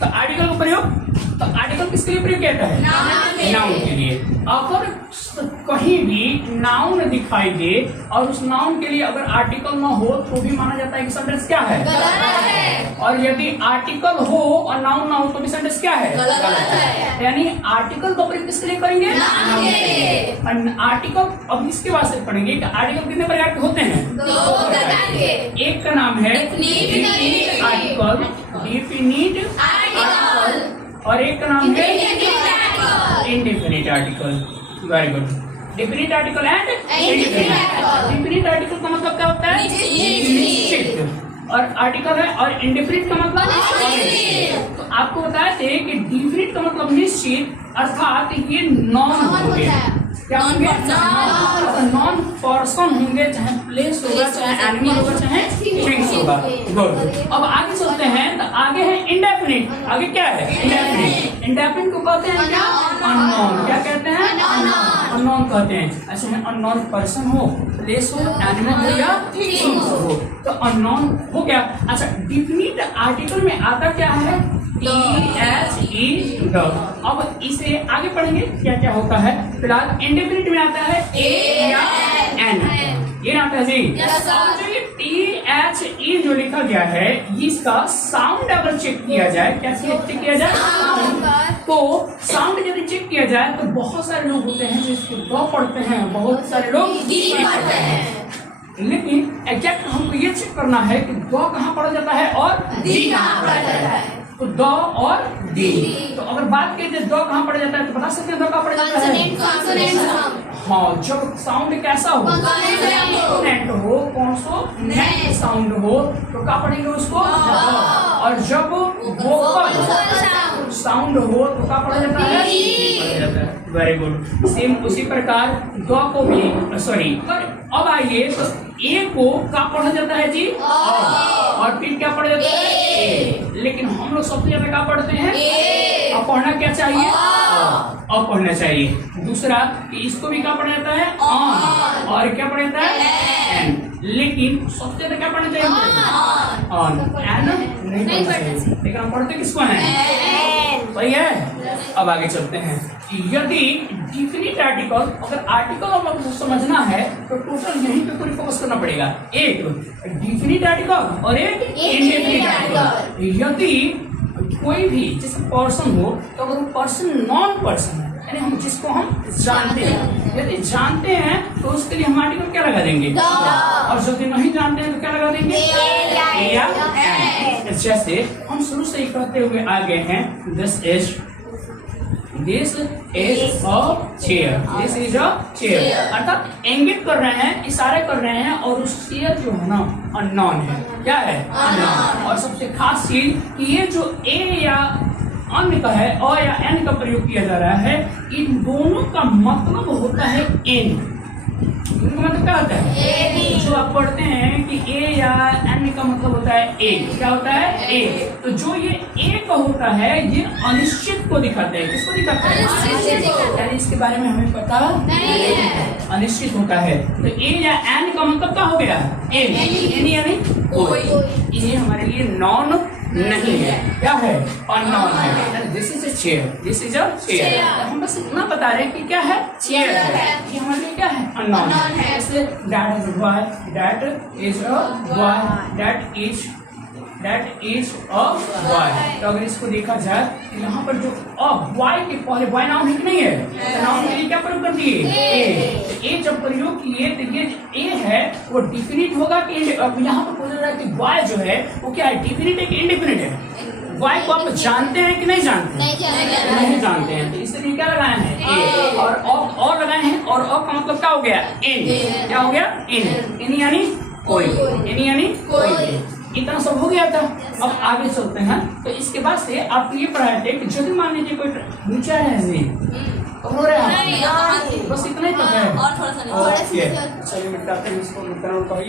तो आर्टिकल का प्रयोग, तो आर्टिकल किसके लिए प्रयोग किया जाता है? नाउन के लिए। अगर कहीं भी नाउन दिखाई दे और उस नाउन के लिए अगर आर्टिकल ना हो तो भी माना जाता है कि सेंटेंस क्या है? गलत है। और यदि आर्टिकल हो और नाउन ना हो तो भी सेंटेंस क्या है? गलत है। यानी आर्टिकल का प्रयोग किसके लिए करेंगे? नाउन के लिए। आर्टिकल अब इसके बाद से पढ़ेंगे कि आर्टिकल कितने प्रकार के होते हैं? 2 प्रकार के। एक का नाम है डेफिनिट आर्टिकल, डेफिनिट आर्टिकल, और एक का नाम है indefinite article. Very good. Definite article and indefinite article. Definite article का मतलब क्या होता है? निश्चित। और आर्टिकल है, और इंडेफिनिट का मतलब अनिश्चित। तो आपको बताए थे कि डेफिनिट का मतलब निश्चित, अर्थात ये नॉन होंगे। क्या होंगे? नॉन पर्सन होंगे, चाहे प्लेस होगा, चाहे एनिमल होगा, चाहे थिंग्स होगा। गुड। अब आगे चलते हैं, तो आगे है इंडेफिनिट। आगे क्या है? इंडेफिनिट। इंडेफिनिट को कहते हैं क्या? अननोन। क्या कहते हैं? अननोन कहते हैं। ऐसे में अननोन पर्सन हो, प्लेस हो, एनिमल हो या थिंग्स हो, तो अननोन हो गया। अच्छा, डेफिनिट आर्टिकल में आता क्या है? THE। अब इसे आगे पढ़ेंगे क्या क्या होता है। फिलहाल इंडेफिनिट में आता है A या N, ये आता है जी। जो ये THE जो लिखा गया है, इसका साउंड अगर चेक किया जाए, क्या चेक किया जाए? तो साउंड यदि चेक किया जाए तो बहुत सारे लोग होते हैं जो इसको द पढ़ते हैं, बहुत सारे लोग डी पढ़ते हैं। लेकिन एग्जैक्ट हमको ये चेक करना है कि द कहाँ पढ़ा जाता है और डी कहाँ पढ़ा जाता है। तो द और डी। तो अगर बात करें द कहाँ पढ़ा जाता है तो बता सकते हैं द कहाँ पढ़ा जाता है? हाँ, जब साउंड कैसा हो? कॉन्सोनेंट हो, कॉन्सोनेंट साउंड हो तो क्या पढ़ेंगे उसको? और जब वोकल साउंड हो तो क्या पढ़ा जाता है? Very good. सेम उसी प्रकार द को भी, सॉरी, अब आइए तो ए को क्या पढ़ा जाता है जी? और फिर क्या पढ़ा जाता है? ए। लेकिन हम लोग सबसे ज्यादा क्या पढ़ते हैं? अब पढ़ना क्या चाहिए? अब पढ़ना चाहिए। दूसरा कि इसको भी क्या पढ़ा जाता है? ऑन। और क्या पढ़ा जाता है? एन। लेकिन सबसे ज्यादा क्या पढ़ना चाहिए? ऑन। एन नहीं पढ़ना चाहिए, लेकिन हम पढ़ते किसको हैं? सही है। अब आगे चलते हैं। यदि डेफिनिट आर्टिकल, अगर आर्टिकल आपको समझना है तो टोटल यहीं पे पूरी फोकस करना पड़ेगा। एक डेफिनिट आर्टिकल और एक इंडेफिनिट आर्टिकल। यदि कोई भी जैसे पर्सन हो तो अगर वो पर्सन नॉन पर्सन है, यानी हम जिसको हम जानते हैं, यदि जानते हैं तो उसके लिए हम आर्टिकल क्या लगा देंगे? और यदि नहीं जानते हैं तो क्या लगा देंगे? या एन। जैसे हम शुरू से ही कहते हुए आ गए हैं, this is a chair, this is a chair, अर्थात इंगित कर रहे हैं, इशारे कर रहे हैं, और उस चेयर जो है ना अननोन है। क्या है? अननोन। और सबसे खास चीज कि ये जो ए या अन्य का है, अ या एन का प्रयोग किया जा रहा है, इन दोनों का मतलब होता है एन। मतलब क्या होता है? जो आप पढ़ते हैं कि ए या एन का मतलब होता है ए। क्या होता है? ए। तो जो ये ए का होता है ये अनिश्चित को दिखाते हैं। किसको दिखाता है? यानी इसके बारे में हमें पता नहीं है, अनिश्चित होता है। तो ए या एन का मतलब क्या हो गया? एन यानी कोई। ये हमारे लिए नॉन नहीं है। क्या है? अननोन है। This is a chair, this is a chair. हम बस इतना बता रहे हैं कि क्या है? चेयर है। ये हमारे लिए क्या है? अननोन है। जैसे that is a boy, that is a boy, that is a boy. तो अगर इसको देखा जाए तो यहाँ पर जो बॉय के पहले बॉय नाउन है कि नहीं है? तो नाउन के लिए क्या प्रयोग कर दिए? ए। ए जब प्रयोग किए तो ये ए है वो डिफिनिट होगा कि यहाँ पर बोला जा रहा है कि बॉय जो है वो क्या है? डिफिनिट है कि इंडिफिनिट है? बॉय को आप जानते हैं कि नहीं जानते? नहीं जानते हैं। तो इसलिए क्या लगाए हैं? ए। और लगाए हैं, और का मतलब क्या हो गया? इन। क्या हो गया? इन यानी कोई, इन यानी कोई। इतना सब हो गया था। अब आगे चलते हैं। तो इसके बाद से आपको ये पढ़ाए थे कि यदि मान लीजिए कोई नीचा है, हो रहा है, बस इतना ही तक है। चलिए मिटाते हैं इसको।